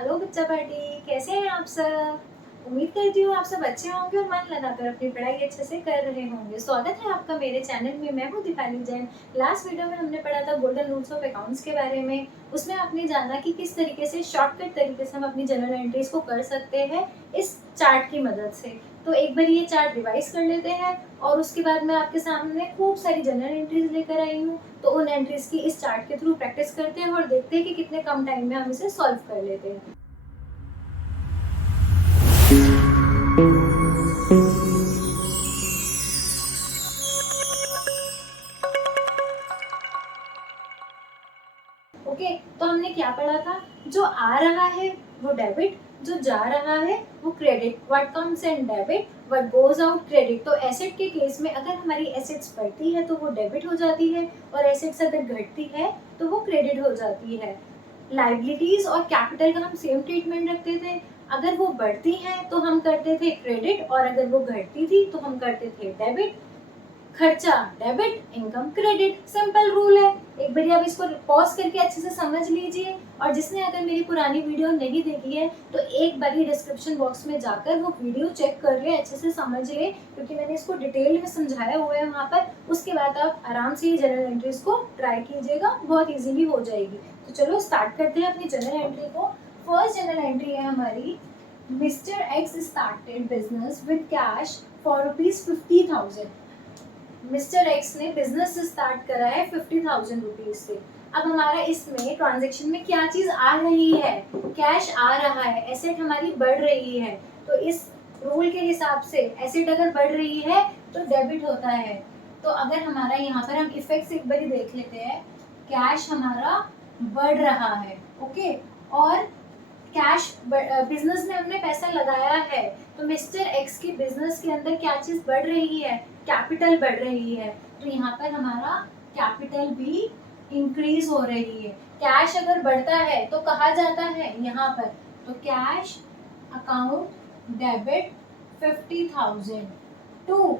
Hello बच्चा party, कैसे हैं आप सब। उम्मीद करती हूँ आप सब अच्छे होंगे और मन लगाकर अपनी पढ़ाई अच्छे से कर रहे होंगे। स्वागत है आपका मेरे चैनल में। मैं हूँ दीपाली जैन। लास्ट वीडियो में हमने पढ़ा था गोल्डन रूल्स ऑफ अकाउंट्स के बारे में। उसमें आपने जाना कि किस तरीके से शॉर्टकट तरीके से हम अपनी जनरल एंट्रीज को कर सकते हैं इस चार्ट की मदद से। तो एक बार ये चार्ट रिवाइज कर लेते हैं और उसके बाद मैं आपके सामने खूब सारी जनरल एंट्रीज लेकर आई हूँ। तो उन एंट्रीज की इस चार्ट के थ्रू प्रैक्टिस करते हैं और देखते हैं कि कितने कम टाइम में हम इसे सॉल्व कर लेते हैं। ओके, तो हमने क्या पढ़ा था। जो आ रहा है वो डेबिट, जो जा रहा है वो credit. What comes in debit, what goes out credit. तो एसेट के केस में अगर हमारी एसेट्स बढ़ती है तो वो डेबिट हो जाती है और एसेट्स अगर घटती है तो वो क्रेडिट हो जाती है। लाइबिलिटीज और कैपिटल का हम सेम ट्रीटमेंट रखते थे। अगर वो बढ़ती है तो हम करते थे क्रेडिट और अगर वो घटती थी तो हम करते थे डेबिट। खर्चा debit, income credit, simple rule है। एक बार आप इसको पॉज करके अच्छे से समझ लीजिए। और जिसने अगर मेरी पुरानी वीडियो नहीं देखी है तो एक बार ही डिस्क्रिप्शन बॉक्स में जाकर वो वीडियो चेक कर ले, अच्छे से समझ ले, क्योंकि मैंने इसको डिटेल में समझाया हुआ है वहाँ पर। उसके बाद आप आराम से ये जनरल एंट्रीज को ट्राई कीजिएगा, बहुत इजीली हो जाएगी। तो चलो स्टार्ट करते हैं अपनी जनरल एंट्री को। फर्स्ट जनरल एंट्री है हमारी, mister x started business with cash for ₹50,000। Mister x ने बिजनेस स्टार्ट करा है 50,000 रुपीज से। अब हमारा इसमें ट्रांजेक्शन में क्या चीज आ रही है, कैश आ रहा है, एसेट हमारी बढ़ रही है। तो इस रूल के हिसाब से एसेट अगर बढ़ रही है तो डेबिट होता है। तो अगर हमारा यहाँ पर हम इफेक्ट्स एक बार देख लेते हैं, कैश हमारा बढ़ रहा है, ओके, और कैश बिजनेस में हमने पैसा लगाया है। तो मिस्टर एक्स की बिजनेस के अंदर क्या चीज बढ़ रही है, कैपिटल बढ़ रही है। तो यहाँ पर हमारा कैपिटल भी इंक्रीज हो रही है। कैश अगर बढ़ता है तो कहा जाता है यहाँ पर, तो cash account debit 50,000 to.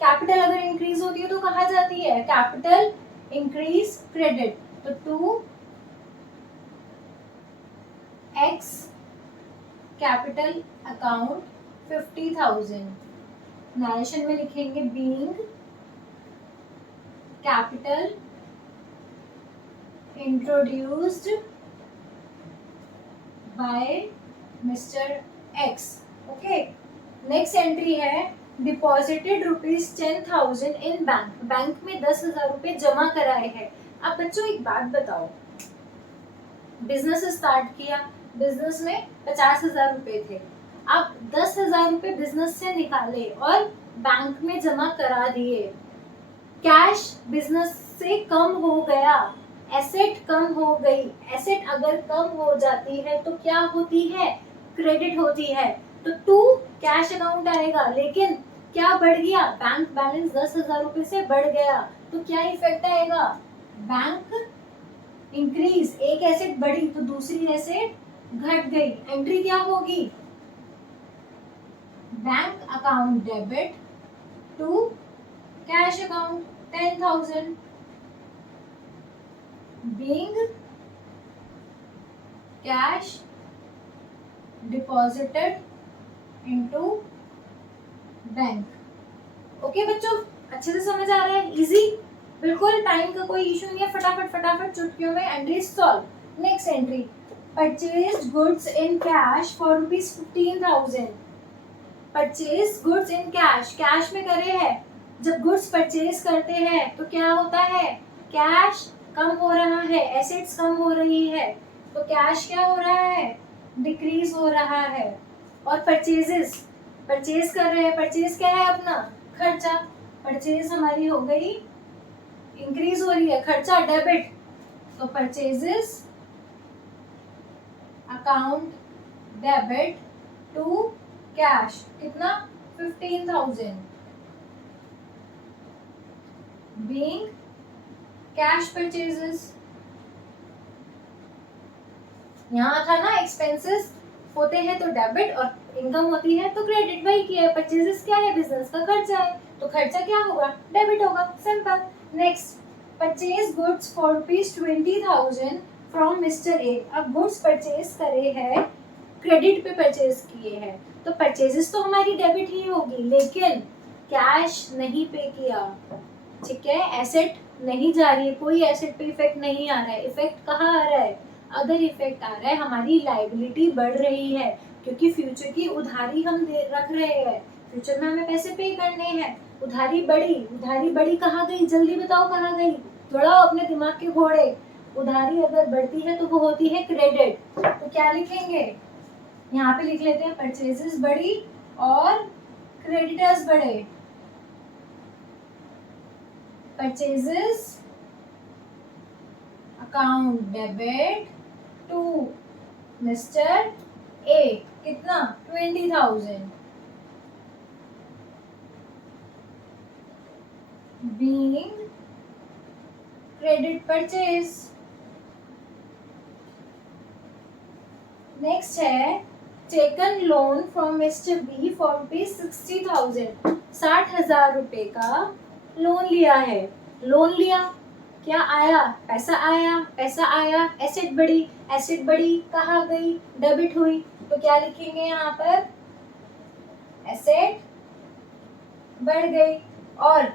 Capital अगर इंक्रीज होती है तो कहा जाती है कैपिटल इंक्रीज क्रेडिट। तो to X capital account 50,000। Narration में लिखेंगे being capital introduced by mister X. Okay, next entry है, डिपॉजिटेड ₹10,000 इन बैंक। बैंक में 10,000 रुपए जमा कराए हैं। अब बच्चों एक बात बताओ, बिजनेस स्टार्ट किया, बिजनेस में 50,000 रुपए थे। अब 10,000 रुपए बिजनेस से निकाले और बैंक में जमा करा दिए। कैश बिजनेस से कम हो गया, एसेट कम हो गई। एसेट अगर कम हो जाती है तो क्या होती है, क्रेडिट होती है। तो टू कैश अकाउंट आएगा, लेकिन क्या बढ़ गया, बैंक बैलेंस 10,000 रुपए से बढ़ गया। तो क्या इफेक्ट आएगा, बैंक इंक्रीज। एक एसेट बढ़ी तो दूसरी एसेट घट गई। एंट्री क्या होगी, bank account debit to cash account 10,000 being cash deposited into bank. Okay बच्चों, अच्छे से समझ आ रहा है, इजी, बिल्कुल टाइम का कोई इशू नहीं है। फटाफट फटाफट चुटकियों में entry solve. Next entry, purchased goods in cash for ₹15,000। Purchase goods in cash, cash में करे हैं। जब गुड्स परचेज करते हैं तो क्या होता है, कैश कम हो रहा है, एसेट्स कम हो रही है। तो कैश क्या हो रहा है, डिक्रीज हो रहा है। और परचेजेस, परचेज कर रहे हैं, परचेज क्या है अपना खर्चा। परचेज हमारी हो गई, इंक्रीज हो रही है, खर्चा डेबिट। तो purchases account debit to cash, कितना 15,000 बीइंग कैश परचेजेस। यहाँ था ना, एक्सपेंसेस होते हैं तो डेबिट और इनकम होती है तो क्रेडिट। वही किया है, परचेजेस क्या है, बिजनेस का खर्चा है, तो खर्चा क्या होगा, डेबिट होगा, simple. Next, purchase goods for ₹20,000 from mister A, अब गुड्स परचेज करे हैं, क्रेडिट पे परचेज किए हैं, तो परचेजेस तो हमारी डेबिट ही होगी, लेकिन कैश नहीं पे किया, ठीक है, एसेट नहीं जा रही है, कोई एसेट पे इफेक्ट नहीं आ रहा है। इफेक्ट कहाँ आ रहा है? अदर इफेक्ट आ रहा है, हमारी लाइबिलिटी बढ़ रही है, क्योंकि फ्यूचर की उधारी हम रख रहे हैं, फ्यूचर में हमें पैसे पे करने हैं, उधारी बढ़ी कहाँ गई? जल्दी बताओ कहाँ गई? दौड़ाओ अपने दिमाग के घोड़े। उधारी अगर बढ़ती है तो वो होती है क्रेडिट, तो क्या लिखेंगे? यहाँ पे लिख लेते हैं परचेजेस बढ़ी और क्रेडिटर्स बढ़े। Purchases account debit to mister A, कितना? 20,000 being credit purchase। नेक्स्ट है taken loan from mister B for ₹60,000, 60,000 रुपए का लोन लिया है। लोन लिया, क्या आया? पैसा आया, पैसा आया, एसेट बढ़ी कहाँ गई? डेबिट हुई, तो क्या लिखेंगे यहाँ पर? एसेट बढ़ गई। और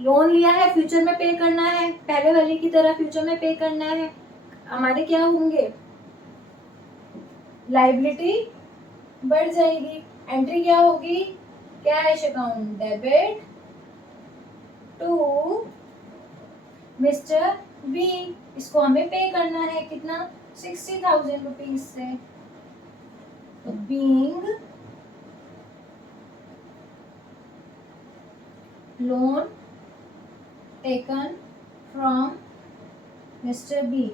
लोन लिया है, फ्यूचर में पे करना है, पहले वाले की तरह फ्यूचर में पे करना है, हमारे क्या होंगे? लाइबिलिटी बढ़ जाएगी। एंट्री क्या होगी? Cash account debit to mister B, इसको हमें पे करना है, कितना? 60,000 रुपीज से। तो being loan taken from mister B.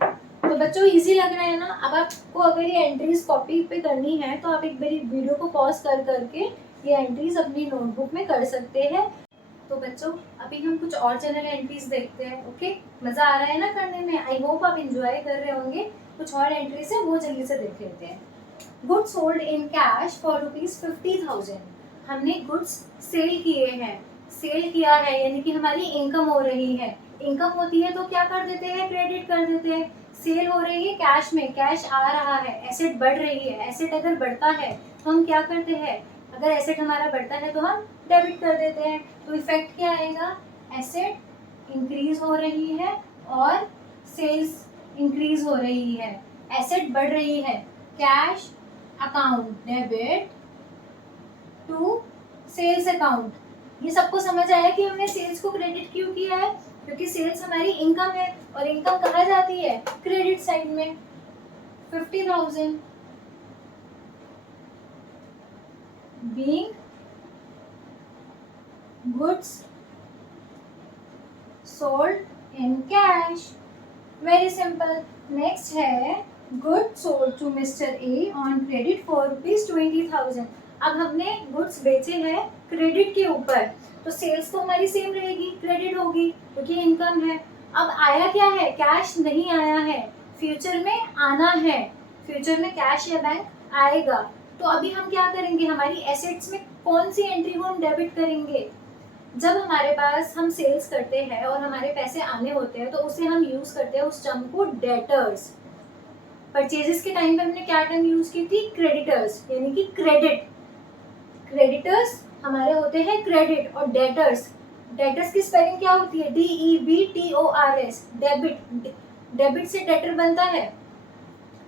तो बच्चों इजी लग रहा है ना? अब आपको अगर ये एंट्रीज कॉपी पे करनी है तो आप एक बारी वीडियो को पॉज कर करके ये एंट्रीज अपनी नोटबुक में कर सकते हैं। तो बच्चों अभी हम कुछ और जनरल एंट्रीज देखते हैं। ओके, मजा आ रहा है ना करने में? आई होप आप एंजॉय कर रहे होंगे। कुछ और एंट्रीज है वो जल्दी से देख लेते हैं। Goods sold in cash for ₹50,000, हमने गुड्स सेल किए हैं, सेल किया है यानी कि हमारी इनकम हो रही है। इनकम होती है तो क्या कर देते हैं? क्रेडिट कर देते हैं। सेल हो रही है कैश में, कैश आ रहा है, एसेट बढ़ रही है। एसेट अगर बढ़ता है तो हम क्या करते हैं? अगर एसेट हमारा बढ़ता है तो हम डेबिट कर देते हैं। तो इफेक्ट क्या आएगा? एसेट इंक्रीज हो रही है और सेल्स इंक्रीज हो रही है। एसेट बढ़ रही है, cash account debit to sales account. ये सबको समझ आया कि हमने सेल्स को क्रेडिट क्यों किया है? क्योंकि सेल्स हमारी इनकम है और इनकम कहाँ जाती है? क्रेडिट साइड में। 50,000 being goods sold in cash। Very simple. Next है goods sold to mister A on credit for ₹20,000। अब हमने गुड्स बेचे हैं क्रेडिट के ऊपर, तो सेल्स तो हमारी सेम रहेगी, क्रेडिट होगी क्योंकि इनकम है। अब आया क्या है? कैश नहीं आया है, फ्यूचर में आना है, फ्यूचर में कैश या बैंक आएगा। तो अभी हम क्या करेंगे? हमारी एसेट्स में कौन सी एंट्री को हम डेबिट करेंगे? जब हमारे पास हम सेल्स करते हैं और हमारे पैसे आने होते हैं तो उसे हम यूज करते हैं उस टर्म को डेटर्स। परचेजेस के टाइम पे हमने क्या टर्म यूज की थी? क्रेडिटर्स, यानी कि क्रेडिट। क्रेडिटर्स हमारे होते हैं क्रेडिट, और डेटर्स, डेटर्स की स्पेलिंग क्या होती है? DEBTORS, debit. डेबिट से डेटर बनता है,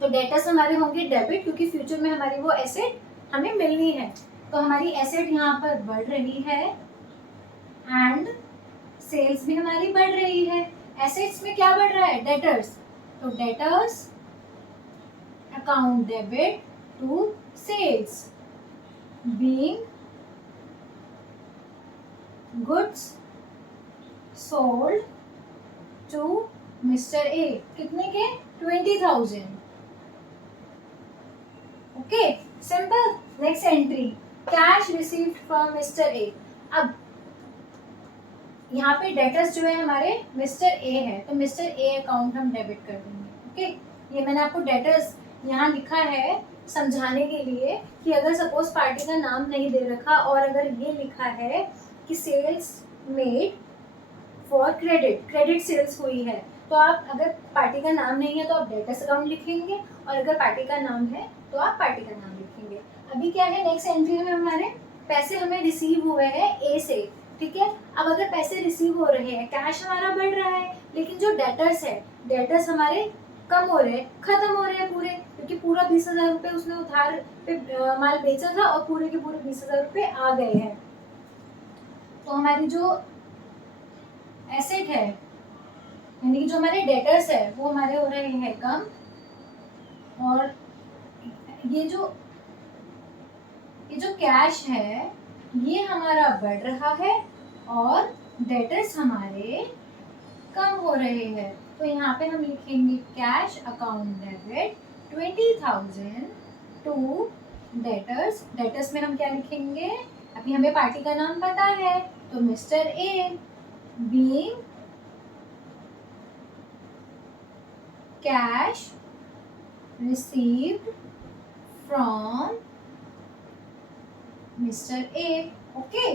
तो डेटर्स हमारे होंगे डेबिट, क्योंकि फ्यूचर में हमारी वो एसेट हमें मिलनी है। तो हमारी एसेट यहाँ पर बढ़ रही है एंड सेल्स भी हमारी बढ़ रही है। एसेट्स में क्या बढ़ रहा है? डेटर्स, तो debtors account debit to sales being goods sold to mister A, कितने के? 20,000। Okay, simple. Next entry cash received from mister A. अब यहाँ पे डेटर्स जो है हमारे मिस्टर ए है, तो मिस्टर ए अकाउंट हम डेबिट कर देंगे। ओके, ये मैंने आपको डेटर्स यहाँ लिखा है समझाने के लिए कि अगर सपोज पार्टी का नाम नहीं दे रखा और अगर ये लिखा है कि sales made for credit, credit sales हुई है, तो आप अगर पार्टी का नाम नहीं है तो आप डेटर्स अकाउंट लिखेंगे, और अगर पार्टी का नाम है तो आप पार्टी का नाम लिखेंगे। अभी क्या है, नेक्स्ट एंट्री में हमारे पैसे हमें रिसीव हुए हैं ए से, ठीक है। अब अगर पैसे रिसीव हो रहे हैं, कैश हमारा बढ़ रहा है, लेकिन जो डेटर्स है, डेटर्स हमारे कम हो रहे हैं, खत्म हो रहे हैं पूरे, क्योंकि पूरा 20,000 रुपये उसने उधार पे माल बेचा था और पूरे के पूरे 20,000 रुपये आ गए हैं। तो हमारी जो एसेट है, यानी कि जो हमारे डेटर्स है, वो हमारे हो रहे हैं कम, और ये जो कैश है ये हमारा बढ़ रहा है, और डेटर्स हमारे कम हो रहे हैं। तो यहाँ पे हम लिखेंगे cash account debit 20,000 to debtors. Debtors में हम क्या लिखेंगे, अभी हमें पार्टी का नाम पता है, तो Mr A being cash received from mister A. Okay,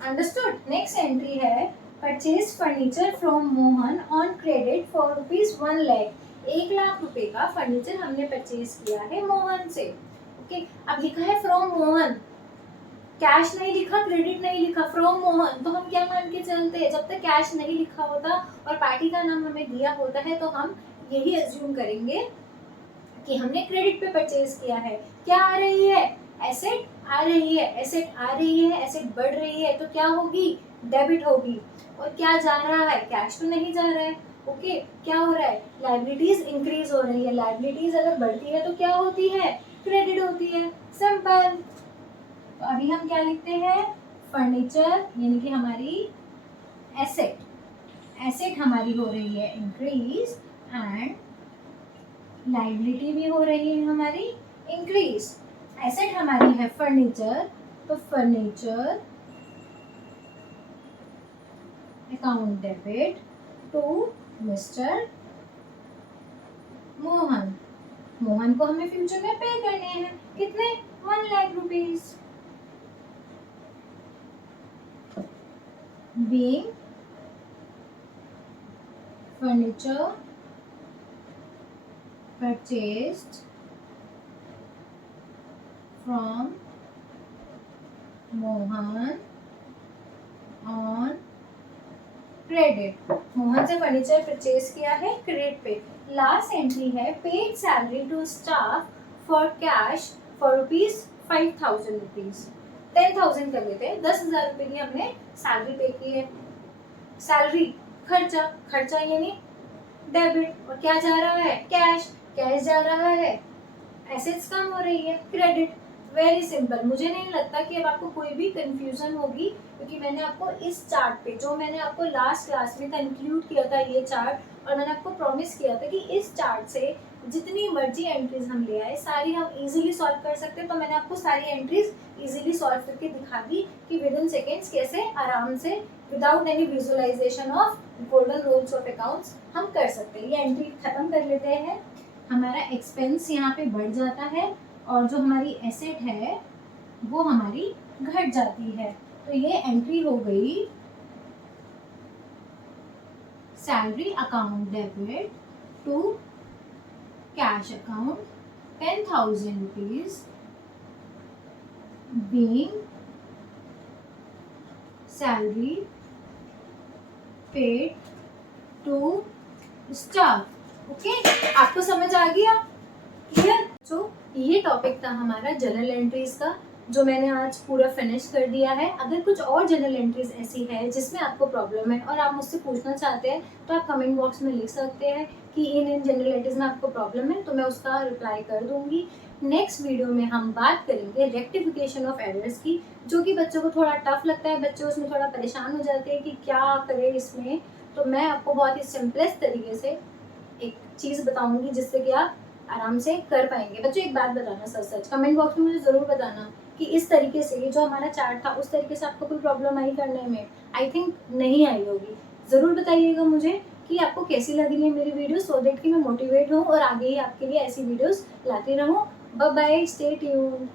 understood. Next entry है purchase furniture from Mohan on credit for ₹1 lakh. 1 lakh रुपए का फर्नीचर हमने परचेज किया है मोहन से। ओके, अब लिखा है फ्रॉम मोहन, कैश नहीं लिखा, क्रेडिट नहीं लिखा, फ्रॉम मोहन। तो हम क्या मान के चलते हैं, जब तक कैश नहीं लिखा होता और पार्टी का नाम हमें दिया होता है तो हम यही अज्यूम करेंगे कि हमने क्रेडिट पे परचेज किया है। क्या आ रही है, एसेट आ रही है, एसेट आ रही है, एसेट बढ़ रही है, तो क्या होगी, डेबिट होगी। और क्या जा रहा है, कैश तो नहीं जा रहा है। ओके, क्या हो रहा है, लायबिलिटीज इंक्रीज हो रही है। लायबिलिटीज अगर बढ़ती है तो क्या होती है, क्रेडिट होती है, सिंपल। तो अभी हम क्या लिखते हैं, फर्नीचर यानी कि हमारी एसेट, एसेट हमारी हो रही है इंक्रीज, एंड लायबिलिटी भी हो रही है हमारी इंक्रीज। एसेट हमारी है फर्नीचर, तो furniture account debit to mister Mohan. Mohan को हमें फ्यूचर में पे करने हैं, कितने, 1 lakh rupees. Being furniture purchased from Mohan on credit. Mohan से फर्नीचर परचेज किया है क्रेडिट पे। लास्ट एंट्री है paid salary to staff for cash for ₹5,000। 10,000 कर लेते हैं, 10,000 रुपए की हमने सैलरी पे की है। सैलरी खर्चा, खर्चा यानी डेबिट, और क्या जा रहा है, कैश, कैश जा रहा है, एसेट्स कम हो रही है, क्रेडिट। Very simple. मुझे नहीं लगता कि अब आपको कोई भी कंफ्यूजन होगी, क्योंकि मैंने आपको इस चार्ट पे, जो मैंने आपको लास्ट क्लास में कंक्लूड किया था ये चार्ट, और मैंने आपको प्रॉमिस किया था कि इस चार्ट से जितनी मर्जी एंट्रीज हम ले आए सारी हम इजीली सॉल्व कर सकते हैं। तो मैंने आपको सारी एंट्रीज इजीली सॉल्व करके दिखा दी कि विद इन सेकेंड्स कैसे आराम से without any visualisation of golden rules of accounts हम कर सकते हैं। ये एंट्री खत्म कर लेते हैं। हमारा एक्सपेंस यहाँ पे बढ़ जाता है, और जो हमारी एसेट है वो हमारी घट जाती है। तो ये एंट्री हो गई salary account debit to cash account 10,000 rupees being salary paid to staff. Okay, आपको समझ आ गया, क्लियर। तो ये टॉपिक था हमारा जनरल एंट्रीज का, जो मैंने आज पूरा फिनिश कर दिया है। अगर कुछ और जनरल एंट्रीज ऐसी है जिसमें आपको प्रॉब्लम है और आप मुझसे पूछना चाहते हैं तो आप कमेंट बॉक्स में लिख सकते हैं कि इन जनरल एंट्रीज में आपको प्रॉब्लम है, तो मैं उसका रिप्लाई कर दूंगी। नेक्स्ट वीडियो में हम बात करेंगे रेक्टिफिकेशन ऑफ एरर्स की, जो कि बच्चों को थोड़ा टफ लगता है, बच्चे उसमें थोड़ा परेशान हो जाते हैं कि क्या करें इसमें। तो मैं आपको बहुत ही सिंपलेस्ट तरीके से एक चीज़ बताऊंगी जिससे कि आप आराम से कर पाएंगे। बच्चों एक बात बताना, सच सच कमेंट बॉक्स में मुझे ज़रूर बताना कि इस तरीके से, ये जो हमारा चार्ट था उस तरीके से आपको कोई प्रॉब्लम आई करने में। आई थिंक नहीं आई होगी। ज़रूर बताइएगा मुझे कि आपको कैसी लग रही है मेरी वीडियो, सो दैट कि मैं मोटिवेट हूँ और आगे ही आपके लिए ऐसी वीडियोस लाती रहूँ। Bye bye, stay tuned.